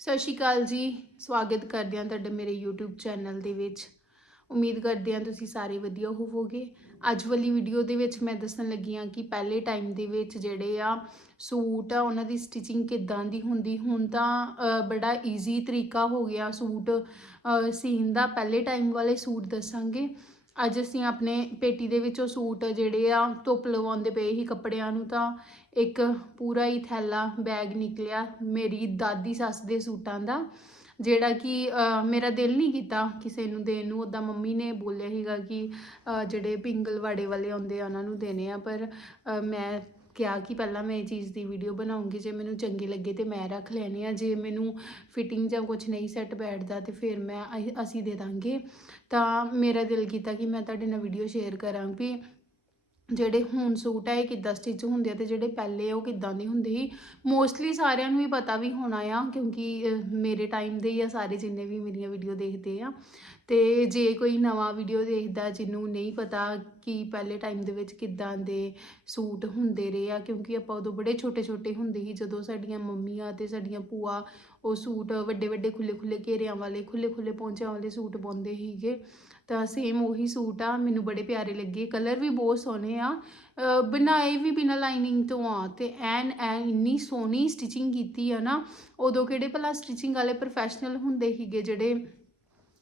ਸਤਿ ਸ਼੍ਰੀ ਅਕਾਲ ਜੀ। ਸਵਾਗਤ ਕਰਦੇ ਹਾਂ ਤੁਹਾਡੇ ਮੇਰੇ YouTube ਚੈਨਲ ਦੇ ਵਿੱਚ। ਉਮੀਦ ਕਰਦੇ ਹਾਂ ਤੁਸੀਂ ਸਾਰੇ ਵਧੀਆ ਹੋਵੋਗੇ। ਅੱਜ ਵਾਲੀ ਵੀਡੀਓ ਦੇ ਵਿੱਚ ਮੈਂ ਦੱਸਣ ਲੱਗੀ ਹਾਂ ਕਿ ਪਹਿਲੇ ਟਾਈਮ ਦੇ ਵਿੱਚ ਜਿਹੜੇ ਆ ਸੂਟ ਆ ਉਹਨਾਂ ਦੀ ਸਟਿਚਿੰਗ ਕਿੱਦਾਂ ਦੀ ਹੁੰਦੀ ਹੁਣ ਤਾਂ ਬੜਾ ਈਜ਼ੀ ਤਰੀਕਾ ਹੋ ਗਿਆ ਸੂਟ ਅ, ਸੀਨ ਦਾ। ਪਹਿਲੇ ਟਾਈਮ ਵਾਲੇ ਸੂਟ ਦੱਸਾਂਗੇ। ਅੱਜ ਅਸੀਂ ਆਪਣੇ ਪੇਟੀ ਦੇ ਵਿੱਚੋਂ ਸੂਟ ਜਿਹੜੇ ਆ ਧੁੱਪ ਲਵਾਉਂਦੇ ਪਏ ਸੀ ਕੱਪੜਿਆਂ ਨੂੰ ਤਾਂ ਇੱਕ ਪੂਰਾ ਹੀ ਥੈਲਾ ਬੈਗ ਨਿਕਲਿਆ ਮੇਰੀ ਦਾਦੀ ਸੱਸ ਦੇ ਸੂਟਾਂ ਦਾ ਜਿਹੜਾ ਕਿ ਮੇਰਾ ਦਿਲ ਨਹੀਂ ਕੀਤਾ ਕਿਸੇ ਨੂੰ ਦੇਣ ਨੂੰ। ਉਦਾਂ ਮੰਮੀ ਨੇ ਬੋਲਿਆ ਸੀਗਾ ਕਿ ਅ, ਜਿਹੜੇ ਪਿੰਗਲਵਾੜੇ ਵਾਲੇ ਆਉਂਦੇ ਆ ਉਹਨਾਂ ਨੂੰ ਦੇਣੇ ਆ। ਪਰ ਮੈਂ ਕਿਹਾ ਕਿ ਪਹਿਲਾਂ ਮੈਂ ਇਹ ਚੀਜ਼ ਦੀ ਵੀਡੀਓ ਬਣਾਉਂਗੀ ਜੇ ਮੈਨੂੰ ਚੰਗੇ ਲੱਗੇ ਤੇ ਮੈਂ ਰੱਖ ਲੈਣੀ ਆ। ਜੇ ਮੈਨੂੰ ਫਿਟਿੰਗ ਜਾਂ ਕੁਝ ਨਹੀਂ ਸੈੱਟ ਬੈਠਦਾ ਤੇ ਫਿਰ ਮੈਂ ਅਸੀਂ ਦੇ ਦਾਂਗੇ। ਤਾਂ ਮੇਰਾ ਦਿਲ ਕੀਤਾ ਕਿ ਮੈਂ ਤੁਹਾਡੇ ਨਾਲ ਵੀਡੀਓ ਸ਼ੇਅਰ ਕਰਾਂ ਵੀ ਜਿਹੜੇ ਹੁਣ ਸੂਟ ਆ, ਇਹ ਕਿੱਦਾਂ ਸਟਿਚ ਹੁੰਦੇ ਆ ਤੇ ਜਿਹੜੇ ਪਹਿਲੇ ਆ, ਉਹ ਕਿੱਦਾਂ ਦੇ ਹੁੰਦੇ ਸੀ? ਮੋਸਟਲੀ ਸਾਰਿਆਂ ਨੂੰ ਹੀ ਪਤਾ ਵੀ ਹੋਣਾ ਆ, ਕਿਉਂਕਿ ਮੇਰੇ ਟਾਈਮ ਦੇ ਹੀ ਆ ਸਾਰੇ ਜਿੰਨੇ ਵੀ ਮੇਰੀਆਂ ਵੀਡੀਓ ਦੇਖਦੇ ਆ। ਤੇ ਜੇ ਕੋਈ ਨਵਾਂ ਵੀਡੀਓ ਦੇਖਦਾ, ਜਿਹਨੂੰ ਨਹੀਂ ਪਤਾ ਕਿ ਪਹਿਲੇ ਟਾਈਮ ਦੇ ਵਿੱਚ ਕਿੱਦਾਂ ਦੇ ਸੂਟ ਹੁੰਦੇ ਰਹੇ ਆ, ਕਿਉਂਕਿ ਆਪਾਂ ਉਦੋਂ ਬੜੇ ਛੋਟੇ ਛੋਟੇ ਹੁੰਦੇ ਸੀ, ਜਦੋਂ ਸਾਡੀਆਂ ਮੰਮੀਆਂ ਤੇ ਸਾਡੀਆਂ ਭੂਆ ਉਹ ਸੂਟ ਵੱਡੇ ਵੱਡੇ ਖੁੱਲੇ ਖੁੱਲੇ ਘੇਰਿਆਂ ਵਾਲੇ ਖੁੱਲੇ ਖੁੱਲੇ ਪੌਂਚਿਆਂ ਵਾਲੇ ਸੂਟ ਪਾਉਂਦੇ ਸੀਗੇ। ਤਾਂ ਸੇਮ ਉਹੀ ਸੂਟ ਆ, ਮੈਨੂੰ ਬੜੇ ਪਿਆਰੇ ਲੱਗੇ ਕਲਰ ਵੀ ਬਹੁਤ ਸੋਹਣੇ ਆ। ਬਣਾਏ ਵੀ ਬਿਨਾਂ ਲਾਈਨਿੰਗ ਤੋਂ ਆ, ਤੇ ਐਨ ਐ ਇੰਨੀ ਸੋਹਣੀ ਸਟਿਚਿੰਗ ਕੀਤੀ ਆ ਨਾ, ਉਦੋਂ ਕਿਹੜੇ ਭਲਾ ਸਟਿਚਿੰਗ ਵਾਲੇ ਪ੍ਰੋਫੈਸ਼ਨਲ ਹੁੰਦੇ ਸੀਗੇ ਜਿਹੜੇ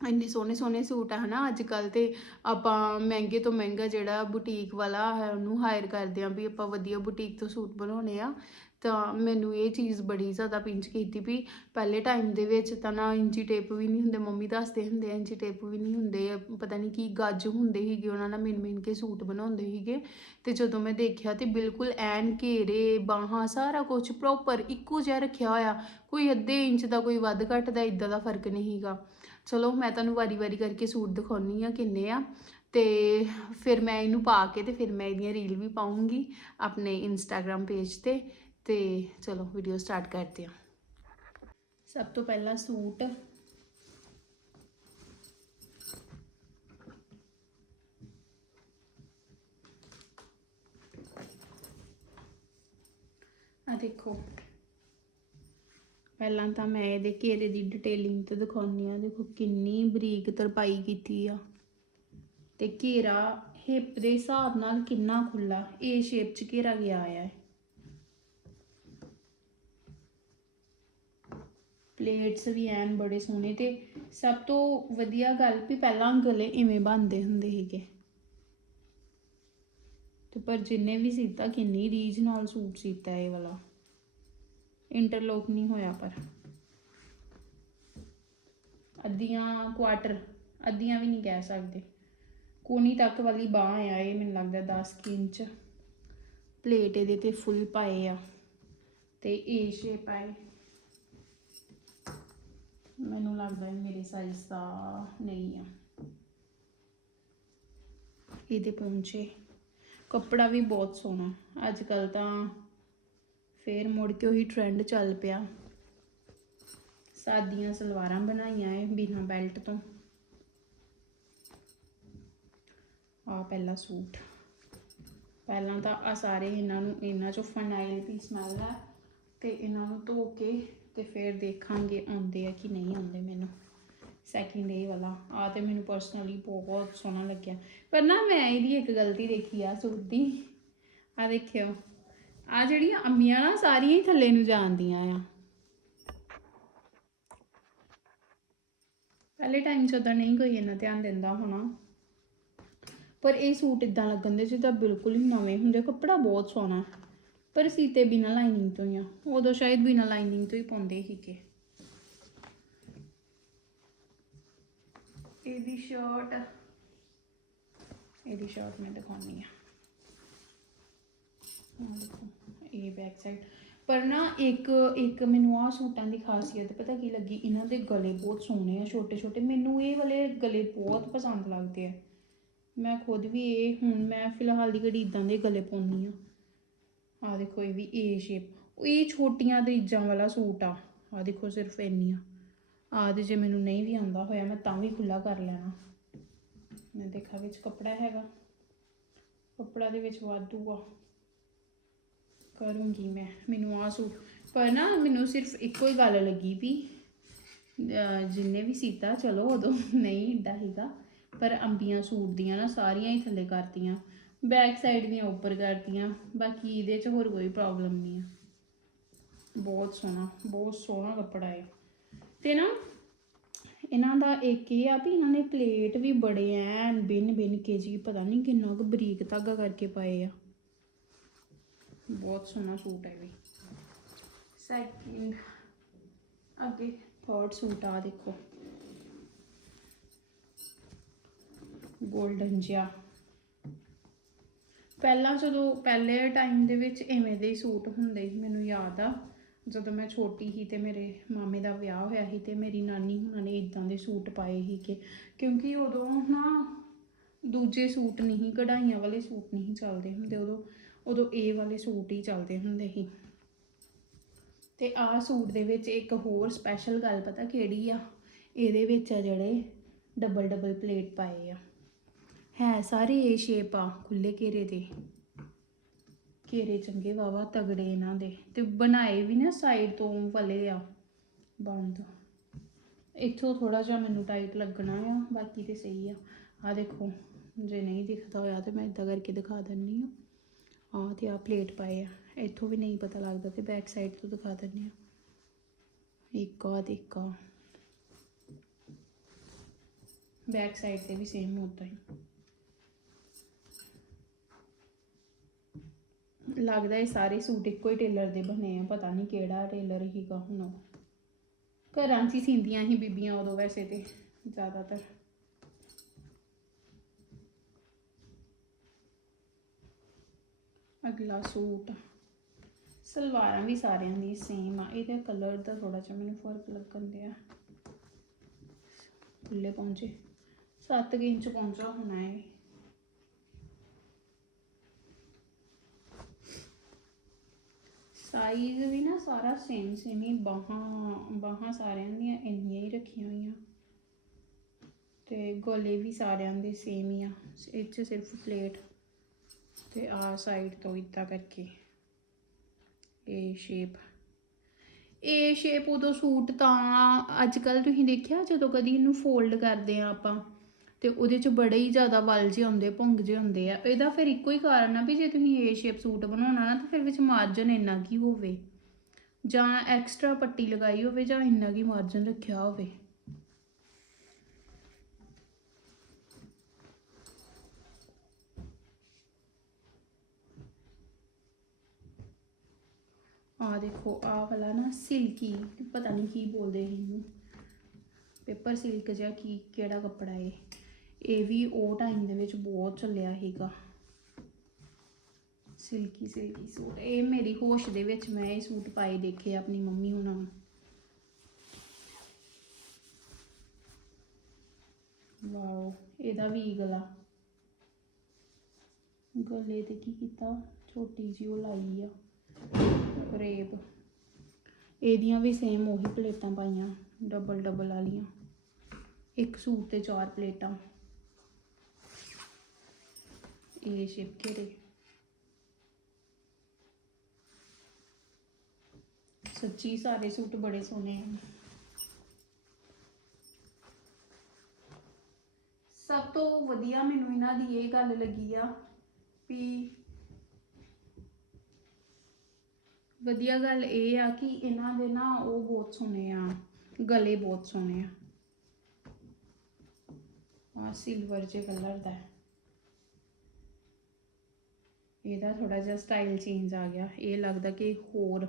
ਇੰਨੇ ਸੋਹਣੇ ਸੋਹਣੇ ਸੂਟ ਆ ਹਨਾ ਅੱਜ ਕੱਲ ਤੇ ਆਪਾਂ ਮਹਿੰਗੇ ਤੋਂ ਮਹਿੰਗਾ ਜਿਹੜਾ ਬੁਟੀਕ ਵਾਲਾ ਹੈ, ਉਹਨੂੰ ਹਾਇਰ ਕਰਦੇ ਆ ਵੀ ਆਪਾਂ ਵਧੀਆ ਬੁਟੀਕ ਤੋਂ ਸੂਟ ਬਣਾਉਣੇ ਆ। ਤਾਂ ਮੈਨੂੰ ਇਹ ਚੀਜ਼ ਬੜੀ ਜ਼ਿਆਦਾ ਪਿੰਚ ਕੀਤੀ ਵੀ ਪਹਿਲੇ ਟਾਈਮ ਦੇ ਵਿੱਚ ਤਾਂ ਨਾ ਇੰਚੀ ਟੇਪ ਵੀ ਨਹੀਂ ਹੁੰਦੇ, ਮੰਮੀ ਦੱਸਦੇ ਹੁੰਦੇ ਆ ਇੰਚੀ ਟੇਪ ਵੀ ਨਹੀਂ ਹੁੰਦੇ, ਪਤਾ ਨਹੀਂ ਕੀ ਗੱਜ ਹੁੰਦੇ ਸੀਗੇ ਉਹਨਾਂ ਨਾਲ ਮਿਣ ਮਿਣ ਕੇ ਸੂਟ ਬਣਾਉਂਦੇ ਸੀਗੇ। ਤੇ ਜਦੋਂ ਮੈਂ ਦੇਖਿਆ ਤੇ ਬਿਲਕੁਲ ਐਨ ਘੇਰੇ, ਬਾਹਾਂ, ਸਾਰਾ ਕੁਝ ਪ੍ਰੋਪਰ ਇੱਕੋ ਜਿਹਾ ਰੱਖਿਆ ਹੋਇਆ, ਕੋਈ ਅੱਧੇ ਇੰਚ ਦਾ ਕੋਈ ਵੱਧ ਘੱਟ ਦਾ ਇਦਾਂ ਦਾ ਫ਼ਰਕ ਨਹੀਂ ਸੀਗਾ। ਚਲੋ ਮੈਂ ਤੁਹਾਨੂੰ ਵਾਰੀ-ਵਾਰੀ ਕਰਕੇ ਸੂਟ ਦਿਖਾਉਣੀ ਆ ਕਿੰਨੇ ਆ। ਤੇ ਫਿਰ ਮੈਂ ਇਹਨੂੰ ਪਾ ਕੇ ਤੇ ਫਿਰ ਮੈਂ ਇਹਦੀਆਂ ਰੀਲ ਵੀ ਪਾਉਂਗੀ ਆਪਣੇ ਇੰਸਟਾਗ੍ਰam ਪੇਜ ਤੇ। ਤੇ ਚਲੋ ਵੀਡੀਓ ਸਟਾਰਟ ਕਰਦੇ ਹਾਂ। ਸਭ ਤੋਂ ਪਹਿਲਾਂ ਸੂਟ। ਆ ਦੇਖੋ। ਪਹਿਲਾਂ ਤਾਂ ਮੈਂ ਇਹਦੇ ਘੇਰੇ ਦੀ ਡਿਟੇਲਿੰਗ ਤੇ ਦਿਖਾਉਣੀ ਆ। ਦੇਖੋ ਕਿੰਨੀ ਬਰੀਕ ਤਰਪਾਈ ਕੀਤੀ ਆ। ਤੇ ਘੇਰਾ ਹਿਪ ਦੇ ਹਿਸਾਬ ਨਾਲ ਕਿੰਨਾ ਖੁੱਲਾ ਏ ਸ਼ੇਪ ਚ ਘੇਰਾ ਗਿਆ ਆ ਪਲੇਟਸ ਵੀ ਐਨ ਬੜੇ ਸੋਹਣੇ ਤੇ ਸਭ ਤੋਂ ਵਧੀਆ ਗੱਲ ਵੀ ਪਹਿਲਾਂ ਗਲੇ ਇਵੇਂ ਬੰਨਦੇ ਹੁੰਦੇ ਸੀਗੇ। ਤੇ ਪਰ ਜਿੰਨੇ ਵੀ ਸੀਤਾ, ਕਿੰਨੀ ਰੀਝ ਨਾਲ ਸੂਟ ਸੀਤਾ ਇਹ ਵਾਲਾ। ਇੰਟਰਲੋਕ ਨਹੀਂ ਹੋਇਆ ਪਰ। ਅੱਧੀਆਂ ਕੁਆਟਰ ਅੱਧੀਆਂ ਵੀ ਨਹੀਂ ਕਹਿ ਸਕਦੇ। ਕੋਨੀ ਤੱਕ ਵਾਲੀ ਬਾਹ ਆ ਇਹ, ਮੈਨੂੰ ਲੱਗਦਾ 10 ਇੰਚ। ਪਲੇਟ ਇਹਦੇ ਤੇ ਫੁੱਲ ਪਾਏ ਆ। ਤੇ ਏ ਸ਼ੇਪ ਆਏ ਮੈਨੂੰ ਲੱਗਦਾ ਇਹ ਮੇਰੇ ਸਾਈਜ਼ ਦਾ ਨਹੀਂ ਆ। ਇਹਦੇ ਪਹੁੰਚੇ ਕੱਪੜਾ ਵੀ ਬਹੁਤ ਸੋਹਣਾ। ਅੱਜ ਕੱਲ ਤਾਂ ਫੇਰ ਮੁੜ ਕੇ ਉਹੀ ਟ੍ਰੈਂਡ ਚੱਲ ਪਿਆ। ਸਾਦੀਆਂ ਸਲਵਾਰਾਂ ਬਣਾਈਆਂ ਏ ਬਿਨਾਂ ਬੈਲਟ ਤੋਂ। ਆ ਪਹਿਲਾ ਸੂਟ। ਪਹਿਲਾਂ ਤਾਂ ਆ ਸਾਰੇ ਇਹਨਾਂ ਨੂੰ, ਇਹਨਾਂ ਚੋਂ ਫਨਾਈਲ ਦੀ ਸਮੈਲ ਆ ਤੇ ਇਹਨਾਂ ਨੂੰ ਧੋ ਕੇ ਤੇ ਫਿਰ ਦੇਖਾਂਗੇ ਆਉਂਦੇ ਆ ਕਿ ਨਹੀਂ ਆਉਂਦੇ ਮੈਨੂੰ। ਸੈਕਿੰਡ ਇਹ ਵਾਲਾ। ਆ ਤੇ ਮੈਨੂੰ ਪਰਸਨਲੀ ਬਹੁਤ ਸੋਹਣਾ ਲੱਗਿਆ। ਪਰ ਨਾ ਮੈਂ ਇਹਦੀ ਇੱਕ ਗਲਤੀ ਦੇਖੀ ਆ ਸੂਟ ਦੀ ਆ ਦੇਖਿਓ। ਆ ਜਿਹੜੀਆਂ ਅੰਮੀਆਂ ਨਾ, ਸਾਰੀਆਂ ਹੀ ਥੱਲੇ ਨੂੰ ਜਾਂਦੀਆਂ ਆ। ਪਹਿਲੇ ਟਾਈਮ 'ਚ ਤਾਂ ਨਹੀਂ ਕੋਈ ਇੰਨਾ ਧਿਆਨ ਦਿੰਦਾ ਹੋਣਾ। ਪਰ ਇਹ ਸੂਟ ਇਦਾਂ ਲੱਗਣ ਦੇ ਜਿੱਦਾਂ ਬਿਲਕੁਲ ਹੀ ਨਵੇਂ ਹੁੰਦੇ। ਕੱਪੜਾ ਬਹੁਤ ਸੋਹਣਾ। ਪਰ ਸੀਤੇ ਬਿਨਾ ਲਾਈਨਿੰਗ ਤੋਂ ਹੀ ਆ। ਉਦੋਂ ਸ਼ਾਇਦ ਬਿਨਾ ਲਾਈਨਿੰਗ ਤੋਂ ਹੀ ਪਾਉਂਦੇ ਸੀਗੇ। ਇਹਦੀ ਸ਼ਰਟ ਇਹਦੀ ਸ਼ਰਟ ਮੈਂ ਦਿਖਾਉਣੀ ਆ। ਇਹ ਬੈਕ ਸਾਈਡ ਪਰ ਨਾ ਇੱਕ ਇੱਕ ਮੈਨੂੰ ਆ ਸੂਟਾਂ ਦੀ ਖਾਸੀਅਤ ਪਤਾ ਕੀ ਲੱਗੀ? ਇਹਨਾਂ ਦੇ ਗਲੇ ਬਹੁਤ ਸੋਹਣੇ ਆ ਛੋਟੇ ਛੋਟੇ ਮੈਨੂੰ ਇਹ ਵਾਲੇ ਗਲੇ ਬਹੁਤ ਪਸੰਦ ਲੱਗਦੇ ਆ। ਮੈਂ ਖੁਦ ਵੀ ਇਹ, ਹੁਣ ਮੈਂ ਫਿਲਹਾਲ ਦੀ ਘੜੀ ਇਦਾਂ ਦੇ ਗਲੇ ਪਾਉਣੀ ਆ ਆ ਦੇਖੋ ਇਹ ਵੀ ਏ ਸ਼ੇਪ ਇਹ ਛੋਟੀਆਂ ਦਰੀਜਾਂ ਵਾਲਾ ਸੂਟ ਆ। ਆ ਦੇਖੋ ਸਿਰਫ ਇੰਨੀਆਂ। ਆ ਤੇ ਜੇ ਮੈਨੂੰ ਨਹੀਂ ਵੀ ਆਉਂਦਾ ਹੋਇਆ, ਮੈਂ ਤਾਂ ਵੀ ਖੁੱਲਾ ਕਰ ਲੈਣਾ। ਮੈਂ ਦੇਖਾ ਵਿੱਚ ਕੱਪੜਾ ਹੈਗਾ। ਕੱਪੜਾ ਦੇ ਵਿੱਚ ਵਾਧੂ ਆ। ਕਰੂੰਗੀ ਮੈਂ। ਮੈਨੂੰ ਆ ਸੂਟ, ਪਰ ਨਾ ਮੈਨੂੰ ਸਿਰਫ ਇੱਕੋ ਹੀ ਗੱਲ ਲੱਗੀ ਵੀ ਜਿੰਨੇ ਵੀ ਸੀਤਾ, ਚਲੋ ਉਦੋਂ ਨਹੀਂ ਏਡਾ ਹੈਗਾ ਪਰ ਅੰਬੀਆਂ ਸੂਟ ਦੀਆਂ ਨਾ ਸਾਰੀਆਂ ਹੀ ਥੱਲੇ ਕਰਤੀਆਂ। ਬੈਕ ਸਾਈਡ ਦੀਆਂ ਉੱਪਰ ਕਰਤੀਆਂ, ਬਾਕੀ ਇਹਦੇ 'ਚ ਹੋਰ ਕੋਈ ਪ੍ਰੋਬਲਮ ਨਹੀਂ ਆ। ਬਹੁਤ ਸੋਹਣਾ ਬਹੁਤ ਸੋਹਣਾ ਕੱਪੜਾ ਹੈ ਤੇ ਨਾ, ਇਹਨਾਂ ਦਾ ਇੱਕ ਇਹ ਆ ਵੀ ਇਹਨਾਂ ਨੇ ਪਲੇਟ ਵੀ ਬੜੇ ਐਨ ਬਿਨ ਬਿਨ ਕੇ ਜੀ, ਪਤਾ ਨਹੀਂ ਕਿੰਨਾ ਕੁ ਬਰੀਕ ਧਾਗਾ ਕਰਕੇ ਪਾਏ ਆ। ਬਹੁਤ ਸੋਹਣਾ ਸੂਟ ਹੈ ਵੀ। ਸੈਕਿੰਡ ਅੱਗੇ ਥਰਡ ਸੂਟ ਆ ਦੇਖੋ। 골ਡਨ ਜਿਹਾ। ਪਹਿਲਾਂ ਜਦੋਂ ਪਹਿਲੇ ਟਾਈਮ ਦੇ ਵਿੱਚ ਐਵੇਂ ਦੇ ਹੀ ਸੂਟ ਹੁੰਦੇ ਸੀ, ਮੈਨੂੰ ਯਾਦ ਆ। ਜਦੋਂ ਮੈਂ ਛੋਟੀ ਸੀ ਤੇ ਮੇਰੇ ਮਾਮੇ ਦਾ ਵਿਆਹ ਹੋਇਆ ਸੀ ਤੇ ਮੇਰੀ ਨਾਨੀ ਹੁਣਾਂ ਨੇ ਇਦਾਂ ਦੇ ਸੂਟ ਪਾਏ ਸੀ ਕਿ ਕਿਉਂਕਿ ਉਦੋਂ ਨਾ ਦੂਜੇ ਸੂਟ ਨਹੀਂ ਕਢਾਈਆਂ ਵਾਲੇ ਸੂਟ ਨਹੀਂ ਚੱਲਦੇ ਹੁੰਦੇ। ਉਦੋਂ ਉਦੋਂ ਇਹ ਵਾਲੇ ਸੂਟ ਹੀ ਚੱਲਦੇ ਹੁੰਦੇ ਸੀ। ਤੇ ਆਹ ਸੂਟ ਦੇ ਵਿੱਚ ਇੱਕ ਹੋਰ ਸਪੈਸ਼ਲ ਗੱਲ ਪਤਾ ਕਿਹੜੀ ਆ? ਇਹਦੇ ਵਿੱਚ ਆ ਜਿਹੜੇ ਡਬਲ ਡਬਲ ਪਲੇਟ ਪਾਏ ਆ। ਹੈ ਸਾਰੇ ਇਹ ਸ਼ੇਪ ਆ ਖੁੱਲੇ ਘੇਰੇ ਦੇ। ਘੇਰੇ ਚੰਗੇ ਵਾਵਾ ਤਗੜੇ ਇਹਨਾਂ ਦੇ। ਤੇ ਬਣਾਏ ਵੀ ਨਾ ਸਾਈਡ ਤੋਂ ਵਾਲੇ ਆ, ਬੰਦ। ਇੱਥੋਂ ਥੋੜਾ ਜਿਹਾ ਮੈਨੂੰ ਟਾਈਟ ਲੱਗਣਾ ਆ, ਬਾਕੀ ਤੇ ਸਹੀ ਆ। ਆ ਦੇਖੋ, ਜੇ ਨਹੀਂ ਦਿਖਦਾ ਹੋਇਆ ਤੇ ਮੈਂ ਇਦਾਂ ਕਰਕੇ ਦਿਖਾ ਦਿੰਨੀ ਆ। ਆ ਤੇ ਆ ਪਲੇਟ ਪਾਏ ਆ। ਇੱਥੋਂ ਵੀ ਨਹੀਂ ਪਤਾ ਲੱਗਦਾ ਤੇ ਬੈਕ ਸਾਈਡ ਤੋਂ ਦਿਖਾ ਦਿੰਨੀ ਆ। ਇੱਕ ਆ ਤੇ ਬੈਕ ਸਾਈਡ ਤੇ ਵੀ ਸੇਮ ਹੁੰਦਾ ਹੈ। ਲੱਗਦਾ ਇਹ ਸਾਰੇ ਸੂਟ ਇੱਕੋ ਹੀ ਟੇਲਰ ਦੇ ਬਣੇ ਆ, ਪਤਾ ਨਹੀਂ ਕਿਹੜਾ ਟੇਲਰ ਹੀਗਾ ਹੁਣ। ਉਹ। ਘਰਾਂ 'ਚ ਹੀ ਸੀਂਦੀਆਂ ਸੀ ਬੀਬੀਆਂ ਉਦੋਂ ਵੈਸੇ ਤੇ, ਜ਼ਿਆਦਾਤਰ। ਅਗਲਾ ਸੂਟ। ਸਲਵਾਰਾਂ ਵੀ ਸਾਰਿਆਂ ਦੀ ਸੇਮ ਆ, ਇਹਦੇ ਕਲਰ ਦਾ ਥੋੜਾ ਜਿਹਾ ਮੈਨੂੰ ਫ਼ਰਕ ਲੱਗਣ ਦਿਆ ਖੁੱਲੇ ਪਹੁੰਚੇ 7 ਇੰਚ ਪਹੁੰਚਾ ਹੋਣਾ ਹੈ ਸਾਈਜ਼ ਵੀ ਨਾ ਸਾਰਾ ਸੇਮ ਸੇਮ ਹੀ, ਬਾਹਾਂ ਬਾਹਾਂ ਸਾਰਿਆਂ ਦੀਆਂ ਇੰਨੀਆਂ ਹੀ ਰੱਖੀਆਂ ਹੋਈਆਂ। ਤੇ ਗੋਲੇ ਵੀ ਸਾਰਿਆਂ ਦੇ ਸੇਮ ਹੀ ਆ, ਇਹ 'ਚ ਸਿਰਫ ਪਲੇਟ ਤੇ ਆ ਸਾਈਡ ਤੋਂ ਇਦਾਂ ਕਰਕੇ। ਇਹ ਸ਼ੇਪ ਇਹ ਸ਼ੇਪ ਉਦੋਂ ਸੂਟ ਤਾਂ ਅੱਜ ਕੱਲ ਤੁਸੀਂ ਦੇਖਿਆ, ਜਦੋਂ ਕਦੀ ਇਹਨੂੰ ਫੋਲਡ ਕਰਦੇ ਆ ਆਪਾਂ। ਤੇ ਉਹਦੇ ਚ ਬੜੇ ਹੀ ਜ਼ਿਆਦਾ ਵਲ ਜਿਹੇ ਹੁੰਦੇ ਭੁੰਗ ਜਿਹੇ ਹੁੰਦੇ ਆ। ਇਹਦਾ ਫਿਰ ਇੱਕੋ ਹੀ ਕਾਰਨ ਆ ਵੀ ਜੇ ਤੁਸੀਂ ਏ ਸ਼ੇਪ ਸੂਟ ਬਣਾਉਣਾ ਨਾ, ਤਾਂ ਫਿਰ ਵਿੱਚ ਮਾਰਜਨ ਇੰਨਾ ਕੀ ਹੋਵੇ? ਜਾਂ ਐਕਸਟਰਾ ਪੱਟੀ ਲਗਾਈ ਹੋਵੇ ਜਾਂ ਇੰਨਾ ਕੀ ਮਾਰਜਨ ਰੱਖਿਆ ਹੋਵੇ? ਆ ਦੇਖੋ ਆ ਵਾਲਾ ਨਾ ਸਿਲਕੀ ਪਤਾ ਨਹੀਂ ਕੀ ਬੋਲਦੇ ਇਹਨੂੰ। ਪੇਪਰ ਸਿਲਕ ਜਿਹਾ ਕੀ, ਕਿਹੜਾ ਕੱਪੜਾ ਹੈ ਇਹ ਵੀ ਉਹ ਟਾਈਮ ਦੇ ਵਿੱਚ ਬਹੁਤ ਚੱਲਿਆ ਸੀਗਾ। Silky silky suit. ਇਹ ਮੇਰੀ ਹੋਸ਼ ਦੇ ਵਿੱਚ ਮੈਂ ਇਹ ਸੂਟ ਪਾਏ ਦੇਖੇ ਆਪਣੀ ਮੰਮੀ ਹੁਣਾਂ ਨੂੰ। ਵਾਓ, ਇਹਦਾ ਵੀ ਗਲਾ। ਗਲੇ ਤੇ ਕੀ ਕੀਤਾ? ਛੋਟੀ ਜਿਹੀ ਉਹ ਲਾਈ ਆ। ਰੇਬ ਇਹਦੀਆਂ ਵੀ ਸੇਮ ਉਹੀ ਪਲੇਟਾਂ ਪਾਈਆਂ ਡਬਲ ਡਬਲ ਵਾਲੀਆਂ। ਇੱਕ ਸੂਟ ਤੇ ਚਾਰ ਪਲੇਟਾਂ। ਇਹ ਸ਼ੇਪ ਘੇਰੇ ਸੱਚੀ ਸਾਰੇ ਸੂਟ ਬੜੇ ਸੋਹਣੇ ਹਨ ਸਭ ਤੋਂ ਵਧੀਆ ਮੈਨੂੰ ਇਹਨਾਂ ਦੀ ਇਹ ਗੱਲ ਲੱਗੀ ਆ ਵੀ ਵਧੀਆ ਗੱਲ ਇਹ ਆ ਕਿ ਇਹਨਾਂ ਦੇ ਨਾ ਉਹ ਬਹੁਤ ਸੋਹਣੇ ਆ ਗਲੇ ਬਹੁਤ ਸੋਹਣੇ ਆ ਆ ਸਿਲਵਰ ਜੇ ਕਲਰ ਦਾ ਹੈ। ਇਹਦਾ ਥੋੜਾ ਜਿਹਾ ਸਟਾਈਲ ਚੇਂਜ ਆ ਗਿਆ। ਇਹ ਲੱਗਦਾ ਕਿ ਹੋਰ,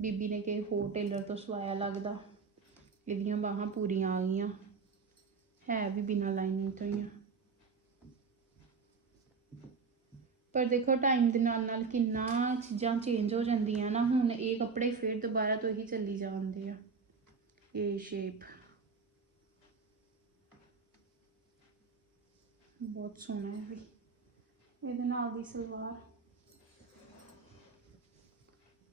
ਬੀਬੀ ਨੇ ਕਿ ਹੋਰ ਟੇਲਰ ਤੋਂ ਸਵਾਇਆ ਲੱਗਦਾ। ਇਹਦੀਆਂ ਬਾਹਾਂ ਪੂਰੀਆਂ ਆ ਗਈਆਂ। ਹੈ ਵੀ ਬਿਨਾਂ ਲਾਈਨਿੰਗ ਤੋਂ ਹੀ ਆ। ਪਰ ਦੇਖੋ ਟਾਈਮ ਦੇ ਨਾਲ ਨਾਲ ਕਿੰਨਾ ਚੀਜ਼ਾਂ ਚੇਂਜ ਹੋ ਜਾਂਦੀਆਂ ਨਾ, ਹੁਣ ਇਹ ਕੱਪੜੇ ਫਿਰ ਦੁਬਾਰਾ ਤੋਂ ਹੀ ਚੱਲੀ ਜਾਂਦੇ ਆ। ਇਹ ਸ਼ੇਪ ਬਹੁਤ ਸੋਹਣਾ ਹੈ ਵੀ। ਇਹਦੇ ਨਾਲ ਦੀ ਸਲਵਾਰ।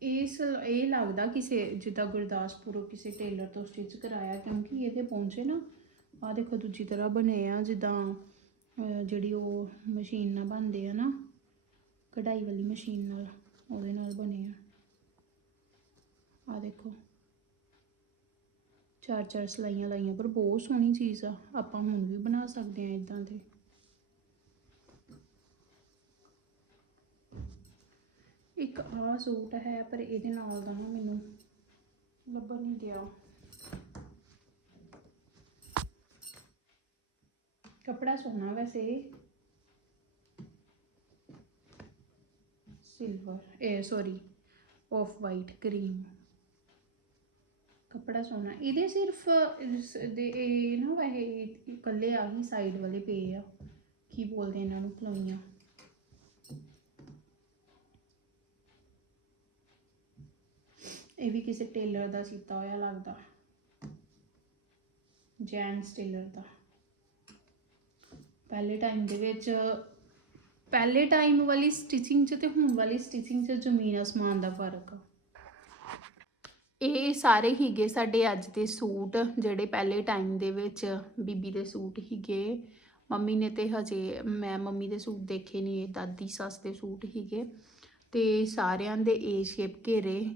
ਇਹ ਸਲ, ਇਹ ਲੱਗਦਾ ਕਿਸੇ, ਜਿੱਦਾਂ ਗੁਰਦਾਸਪੁਰੋਂ ਕਿਸੇ ਟੇਲਰ ਤੋਂ ਸਟਿਚ ਕਰਾਇਆ, ਕਿਉਂਕਿ ਇਹਦੇ ਪਹੁੰਚੇ ਨਾ ਆ ਦੇਖੋ ਦੂਜੀ ਤਰ੍ਹਾਂ ਬਣੇ ਆ, ਜਿੱਦਾਂ ਜਿਹੜੀ ਉਹ ਮਸ਼ੀਨ ਨਾਲ ਬਣਦੇ ਆ ਨਾ, ਕਢਾਈ ਵਾਲੀ ਮਸ਼ੀਨ ਨਾਲ, ਉਹਦੇ ਨਾਲ ਬਣੇ ਆ। ਆ ਦੇਖੋ। ਚਾਰ ਚਾਰ ਸਲਾਈਆਂ ਲਾਈਆਂ, ਪਰ ਬਹੁਤ ਸੋਹਣੀ ਚੀਜ਼ ਆ, ਆਪਾਂ ਹੁਣ ਵੀ ਬਣਾ ਸਕਦੇ ਆ ਇਦਾਂ ਦੇ। ਇੱਕ ਆਹ ਸੂਟ ਹੈ, ਪਰ ਇਹਦੇ ਨਾਲ ਦਾ ਨਾ ਮੈਨੂੰ ਲੱਭਣ ਨਹੀਂ ਗਿਆ ਕਪੜਾ ਸੋਹਣਾ ਵੈਸੇ। ਸਿਲਵਰ ਇਹ ਸੌਰੀ ਆਫ ਵਾਈਟ ਕਰੀਮ ਕਪੜਾ ਸੋਹਣਾ। ਇਹਦੇ ਸਿਰਫ, ਇਸ ਦੇ ਇਹ ਨਾ ਵੈਸੇ ਇਕੱਲੇ ਆ ਹੀ ਸਾਈਡ ਵਾਲੇ ਪਏ ਆ। ਕੀ ਬੋਲਦੇ ਇਹਨਾਂ ਨੂੰ ਪਲੋਈਆਂ ਇਹ ਵੀ ਕਿਸੇ ਟੇਲਰ ਦਾ ਸੀਤਾ ਹੋਇਆ ਲੱਗਦਾ। ਜੈਂਟਸ ਟੇਲਰ ਦਾ। ਪਹਿਲੇ ਟਾਈਮ ਦੇ ਵਿੱਚ, ਪਹਿਲੇ ਟਾਈਮ ਵਾਲੀ ਸਟਿਚਿੰਗ 'ਚ ਤੇ ਹੁਣ ਵਾਲੀ ਸਟਿਚਿੰਗ 'ਚ ਜ਼ਮੀਨ ਅਸਮਾਨ ਦਾ ਫ਼ਰਕ ਆ। ਇਹ ਸਾਰੇ ਹੀਗੇ ਸਾਡੇ ਅੱਜ ਦੇ ਸੂਟ, ਜਿਹੜੇ ਪਹਿਲੇ ਟਾਈਮ ਦੇ ਵਿੱਚ ਬੀਬੀ ਦੇ ਸੂਟ ਹੀਗੇ। ਮੰਮੀ ਨੇ ਤੇ ਹਜੇ, ਮੈਂ ਮੰਮੀ ਦੇ ਸੂਟ ਦੇਖੇ ਨਹੀਂ ਇਹ ਦਾਦੀ ਸੱਸ ਦੇ ਸੂਟ ਹੀਗੇ। ਤੇ ਸਾਰਿਆਂ ਦੇ ਏ ਸ਼ੇਪ ਘੇਰੇ।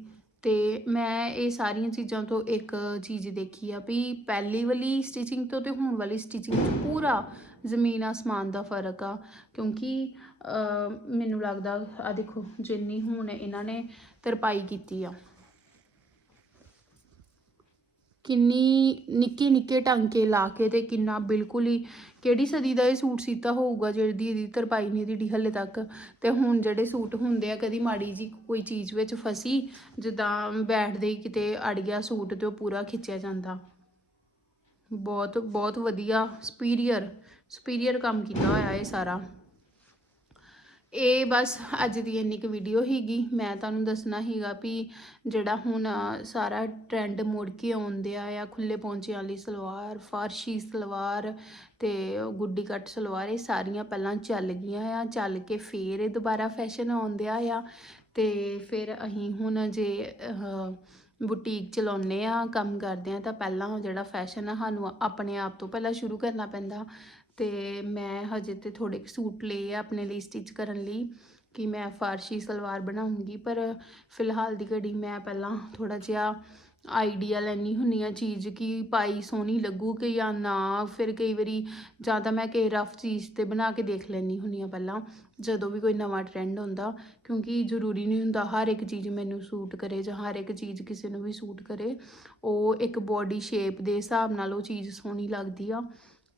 ਤੇ ਮੈਂ ਇਹ ਸਾਰੀਆਂ ਚੀਜ਼ਾਂ ਤੋਂ ਇੱਕ ਚੀਜ਼ ਦੇਖੀ ਆ ਵੀ ਪਹਿਲੀ ਵਾਲੀ ਸਟਿਚਿੰਗ ਤੋਂ ਤੇ ਹੁਣ ਵਾਲੀ ਸਟਿਚਿੰਗ 'ਚ ਪੂਰਾ ਜ਼ਮੀਨ ਆਸਮਾਨ ਦਾ ਫ਼ਰਕ ਆ, ਕਿਉਂਕਿ ਮੈਨੂੰ ਲੱਗਦਾ ਆ ਦੇਖੋ ਜਿੰਨੀ ਹੁਣ ਇਹਨਾਂ ਨੇ ਤਰਪਾਈ ਕੀਤੀ ਆ। ਕਿੰਨੀ ਨਿੱਕੇ ਨਿੱਕੇ ਟਾਂਕੇ ਲਾ ਕੇ ਤੇ ਕਿੰਨਾ ਬਿਲਕੁਲ ਹੀ ਕਿਹੜੀ ਸਦੀ ਦਾ ਇਹ ਸੂਟ ਸੀਤਾ ਹੋਊਗਾ ਜਿਹੜੀ ਇਹਦੀ ਤਰਪਾਈ ਨਹੀਂ ਦੀ ਹਲੇ ਤੱਕ। ਤੇ ਹੁਣ ਜਿਹੜੇ ਸੂਟ ਹੁੰਦੇ ਆ, ਕਦੀ ਮਾੜੀ ਜੀ ਕੋਈ ਚੀਜ਼ ਵਿੱਚ ਫਸੀ, ਜਿੱਦਾਂ ਬੈਠਦੇ ਹੀ ਕਿਤੇ ਅੜ ਗਿਆ ਸੂਟ ਤੇ ਉਹ ਪੂਰਾ ਖਿੱਚਿਆ ਜਾਂਦਾ। ਬਹੁਤ ਬਹੁਤ ਵਧੀਆ ਸੁਪੀਰੀਅਰ ਸੁਪੀਰੀਅਰ ਕੰਮ ਕੀਤਾ ਹੋਇਆ ਇਹ ਸਾਰਾ। ਇਹ ਬਸ ਅੱਜ ਦੀ ਇੰਨੀ ਕੁ ਵੀਡੀਓ ਹੀਗੀ ਮੈਂ ਤੁਹਾਨੂੰ ਦੱਸਣਾ ਹੀਗਾ ਵੀ ਜਿਹੜਾ ਹੁਣ ਸਾਰਾ ਟ੍ਰੈਂਡ ਮੁੜ ਕੇ ਆਉਂਦਿਆ ਆ ਖੁੱਲੇ ਪੌਂਚਿਆਂ ਵਾਲੀ ਸਲਵਾਰ, ਫਾਰਸ਼ੀ ਸਲਵਾਰ ਤੇ ਗੁੱਡੀ ਕੱਟ ਸਲਵਾਰ, ਇਹ ਸਾਰੀਆਂ ਪਹਿਲਾਂ ਚੱਲ ਗਈਆਂ ਆ, ਚੱਲ ਕੇ ਫੇਰ ਇਹ ਦੁਬਾਰਾ ਫੈਸ਼ਨ ਆਉਂਦਿਆ ਆ। ਤੇ ਫਿਰ ਅਸੀਂ ਹੁਣ ਜੇ ਬੁਟੀਕ ਚਲਾਉਂਦੇ ਆ, ਕੰਮ ਕਰਦੇ ਆ, ਤਾਂ ਪਹਿਲਾਂ ਜਿਹੜਾ ਫੈਸ਼ਨ ਆ, ਸਾਨੂੰ ਆਪਣੇ ਆਪ ਤੋਂ ਪਹਿਲਾਂ ਸ਼ੁਰੂ ਕਰਨਾ ਪੈਂਦਾ। ਤੇ ਮੈਂ ਹਜੇ ਤੇ ਥੋੜੇ ਸੂਟ ਲਏ ਆ ਆਪਣੇ ਲਈ ਸਟਿਚ ਕਰਨ ਲਈ ਕਿ ਮੈਂ ਫਾਰਸ਼ੀ ਸਲਵਾਰ ਬਣਾਉਂਗੀ। ਪਰ ਫਿਲਹਾਲ ਦੀ ਘੜੀ ਮੈਂ ਪਹਿਲਾਂ ਥੋੜਾ ਜਿਹਾ ਆਈਡੀਆ ਲੈਣੀ ਹੁੰਨੀ ਆ ਚੀਜ਼ ਕਿ ਪਾਈ ਸੋਹਣੀ ਲੱਗੂ ਕਿ ਜਾਂ ਨਾ। ਫਿਰ ਕਈ ਵਾਰੀ ਜਾਂ ਤਾਂ ਮੈਂ ਕਿ ਰਫ ਚੀਜ਼ ਤੇ ਬਣਾ ਕੇ ਦੇਖ ਲੈਣੀ ਹੁੰਨੀ ਆ ਪਹਿਲਾਂ, ਜਦੋਂ ਵੀ ਕੋਈ ਨਵਾਂ ਟ੍ਰੈਂਡ ਹੁੰਦਾ ਕਿਉਂਕਿ ਜ਼ਰੂਰੀ ਨਹੀਂ ਹੁੰਦਾ ਹਰ ਇੱਕ ਚੀਜ਼ ਮੈਨੂੰ ਸੂਟ ਕਰੇ ਜਾਂ ਹਰ ਇੱਕ ਚੀਜ਼ ਕਿਸੇ ਨੂੰ ਵੀ ਸੂਟ ਕਰੇ। ਉਹ ਇੱਕ ਬੋਡੀ ਸ਼ੇਪ ਦੇ ਹਿਸਾਬ ਨਾਲ ਉਹ ਚੀਜ਼ ਸੋਹਣੀ ਲੱਗਦੀ ਆ।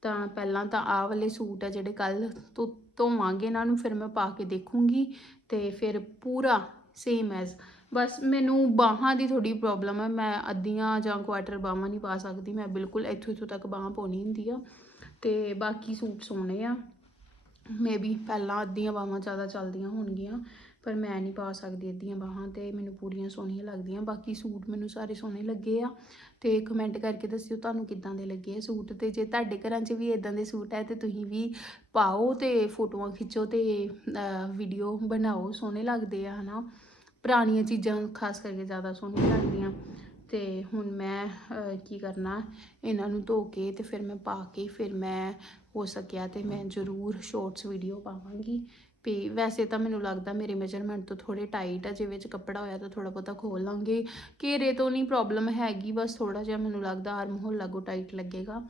ਤਾਂ ਪਹਿਲਾਂ ਤਾਂ ਆਹ ਵਾਲੇ ਸੂਟ ਆ ਜਿਹੜੇ ਕੱਲ ਤੋਂ ਧੋਵਾਂਗੇ ਇਹਨਾਂ ਨੂੰ, ਫਿਰ ਮੈਂ ਪਾ ਕੇ ਦੇਖੂੰਗੀ ਤੇ ਫਿਰ ਪੂਰਾ ਸੇਮ ਐਜ਼ ਬਸ ਮੈਨੂੰ ਬਾਹਾਂ ਦੀ ਥੋੜੀ ਪ੍ਰੋਬਲਮ ਹੈ ਮੈਂ ਅੱਧੀਆਂ ਜਾਂ ਕੁਆਟਰ ਬਾਹਾਂ ਨਹੀਂ ਪਾ ਸਕਦੀ, ਮੈਂ ਬਿਲਕੁਲ ਇੱਥੋਂ ਇੱਥੋਂ ਤੱਕ ਬਾਹਾਂ ਪਾਉਣੀ ਹੁੰਦੀ ਆ। ਤੇ ਬਾਕੀ ਸੂਟ ਸੋਹਣੇ ਆ। ਮੇਬੀ ਪਹਿਲਾਂ ਅੱਧੀਆਂ ਬਾਹਾਂ ਜ਼ਿਆਦਾ ਚੱਲਦੀਆਂ ਹੋਣਗੀਆਂ। ਪਰ ਮੈਂ ਨਹੀਂ ਪਾ ਸਕਦੀ ਅੱਧੀਆਂ ਬਾਹਾਂ ਤੇ ਮੈਨੂੰ ਪੂਰੀਆਂ ਸੋਹਣੀਆਂ ਲੱਗਦੀਆਂ। ਬਾਕੀ ਸੂਟ ਮੈਨੂੰ ਸਾਰੇ ਸੋਹਣੇ ਲੱਗੇ ਆ। ਤੇ ਕਮੈਂਟ ਕਰਕੇ ਦੱਸਿਓ ਤੁਹਾਨੂੰ ਕਿੱਦਾਂ ਦੇ ਲੱਗੇ ਆ ਸੂਟ। ਤੇ ਜੇ ਤੁਹਾਡੇ ਘਰਾਂ 'ਚ ਵੀ ਇਦਾਂ ਦੇ ਸੂਟ ਹੈ ਤੇ ਤੁਸੀਂ ਵੀ ਪਾਓ ਤੇ ਫੋਟੋਆਂ ਖਿੱਚੋ ਤੇ ਵੀਡੀਓ ਬਣਾਓ। ਸੋਹਣੇ ਲੱਗਦੇ ਆ, ਹਨਾ? ਪੁਰਾਣੀਆਂ ਚੀਜ਼ਾਂ ਖਾਸ ਕਰਕੇ ਜ਼ਿਆਦਾ ਸੋਹਣੀਆਂ ਲੱਗਦੀਆਂ। ਤੇ ਹੁਣ ਮੈਂ ਕੀ ਕਰਨਾ? ਇਹਨਾਂ ਨੂੰ ਧੋ ਕੇ ਤੇ ਫਿਰ ਮੈਂ ਪਾ ਕੇ ਫਿਰ ਮੈਂ ਹੋ ਸਕਿਆ ਤੇ ਮੈਂ ਜ਼ਰੂਰ ਸ਼ਾਰਟਸ ਵੀਡੀਓ ਪਾਵਾਂਗੀ। ਵੀ ਵੈਸੇ ਤਾਂ ਮੈਨੂੰ ਲੱਗਦਾ ਮੇਰੇ ਮੈਜਰਮੈਂਟ ਤੋਂ ਥੋੜੇ ਟਾਈਟ ਆ, ਜੇ ਵਿੱਚ ਕੱਪੜਾ ਹੋਇਆ ਤਾਂ ਥੋੜਾ ਬਹੁਤਾ ਖੋਲ ਲਾਂਗੇ। ਘੇਰੇ ਤੋਂ ਨਹੀਂ ਪ੍ਰੋਬਲਮ ਹੈਗੀ, ਬਸ ਥੋੜਾ ਜਿਹਾ ਮੈਨੂੰ ਲੱਗਦਾ ਆਰਮ ਹੋਲ ਲਾਗੋ ਟਾਈਟ ਲੱਗੇਗਾ।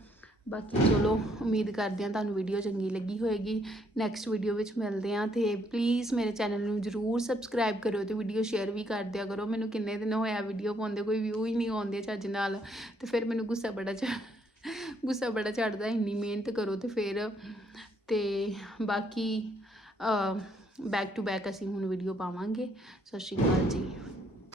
ਬਾਕੀ ਚਲੋ, ਉਮੀਦ ਕਰਦੇ ਹਾਂ ਤੁਹਾਨੂੰ ਵੀਡੀਓ ਚੰਗੀ ਲੱਗੀ ਹੋਏਗੀ। ਨੈਕਸਟ ਵੀਡੀਓ ਵਿੱਚ ਮਿਲਦੇ ਹਾਂ ਤੇ ਪਲੀਜ਼ ਮੇਰੇ ਚੈਨਲ ਨੂੰ ਜਰੂਰ ਸਬਸਕ੍ਰਾਈਬ ਕਰਿਓ ਤੇ ਵੀਡੀਓ ਸ਼ੇਅਰ ਵੀ ਕਰ ਦਿਆ ਕਰੋ। ਮੈਨੂੰ ਕਿੰਨੇ ਦਿਨ ਹੋਇਆ ਵੀਡੀਓ ਪਾਉਂਦੇ, ਕੋਈ ਵਿਊ ਹੀ ਨਹੀਂ ਆਉਂਦੇ ਚੱਜ ਨਾਲ। ਤੇ ਫਿਰ ਮੈਨੂੰ ਗੁੱਸਾ ਬੜਾ ਚੜ ਗੁੱਸਾ ਬੜਾ ਚੜਦਾ ਇੰਨੀ ਮਿਹਨਤ ਕਰੋ ਤੇ ਫਿਰ। ਤੇ ਬਾਕੀ ਬੈਕ ਟੂ ਬੈਕ ਅਸੀਂ ਹੁਣ ਵੀਡੀਓ ਪਾਵਾਂਗੇ। ਸਤਿ ਸ਼੍ਰੀ ਅਕਾਲ ਜੀ।